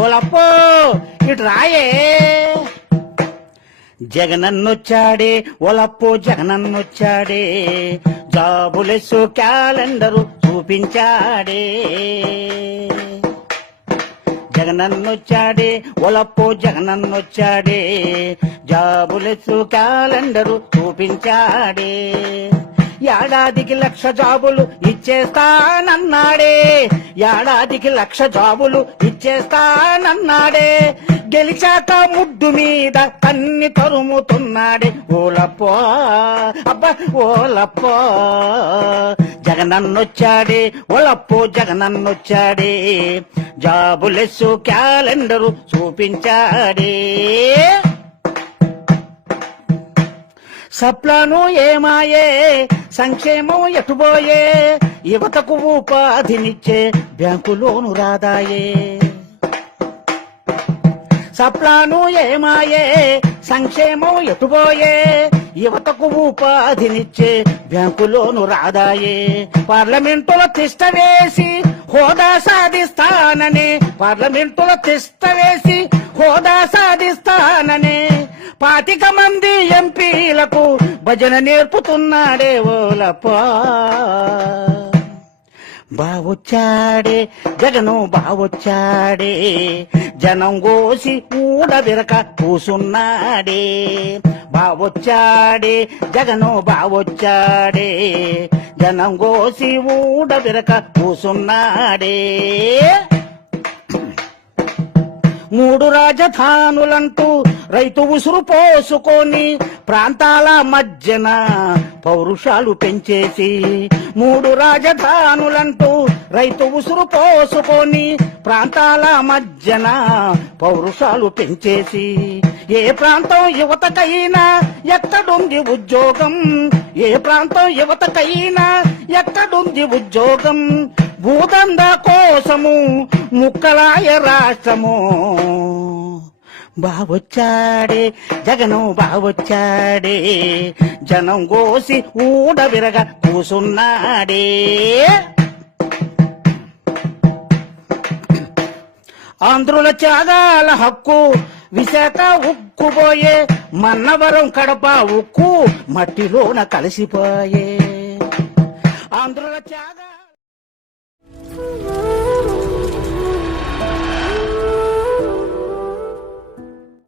ఓలప్పో ఇటు రాయే. జగనన్నొచ్చాడే ఓలప్పో జగనన్నొచ్చాడే, జాబులెస్సు calendar చూపించాడే. జగనన్నొచ్చాడే ఓలప్పో జగనన్నొచ్చాడే, జాబులెస్సు calendar చూపించాడే. ఏడాదికి 1,00,000 జాబులు ఇచ్చేస్తానన్నాడే, ఏడాదికి 1,00,000 జాబులు ఇచ్చేస్తానన్నాడే. గెలిచాక ముడ్డు మీద కన్ని తరుముతున్నాడే ఓలప్పో, అబ్బా ఓలప్పో. జగనన్నొచ్చాడే ఓలప్పో జగనన్నొచ్చాడే, జాబులెస్సు క్యాలెండరు చూపించాడే. సప్లాను ఏమాయే, సంక్షేమం ఎటుబోయే, యువతకు ఉపాధినిచ్చే బ్యాంకు లోను రాదాయే. సప్లాను ఏమాయే, సంక్షేమం ఎటుబోయే, యువతకు ఉపాధినిచ్చే బ్యాంకు లోను రాదాయే. పార్లమెంటులో తిష్ట వేసి హోదా సాధిస్తాననే, పార్లమెంటులో తిష్ట వేసి హోదా సాధిస్తాననే 25 మంది ఎంపీలకు భజన నేర్పుతున్నాడే ఓలప్పో. బావొచ్చాడే జగను బావొచ్చాడే, జనం గోసి ఊడబిరక కూసున్నాడే. బావొచ్చాడే జగను బావొచ్చాడే, జనం గోసి ఊడబిరక కూసున్నాడే. 3 రాజధానులంటూ రైతు ఉసురు పోసుకొని ప్రాంతాల మధ్యన పౌరుషాలు పెంచేసి, 3 రాజధానులంటూ రైతు ఉసురు పోసుకొని ప్రాంతాల మధ్యన పౌరుషాలు పెంచేసి, ఏ ప్రాంతం యువతకైనా ఎక్కడుంది ఉద్యోగం, ఏ ప్రాంతం యువతకైనా ఎక్కడుంది ఉద్యోగం. భూదందా కోసము ముక్కలాయ రాష్ట్రము. బావొచ్చాడే జగను బావొచ్చాడే, జనం గోసి ఊడవిరగ కూసున్నాడే. ఆంధ్రుల త్యాగాల హక్కు విశాఖ ఉక్కుపోయే, మన్నవరం కడప ఉక్కు మట్టిలోన కలిసిపోయే. ఆంధ్రుల త్యాగ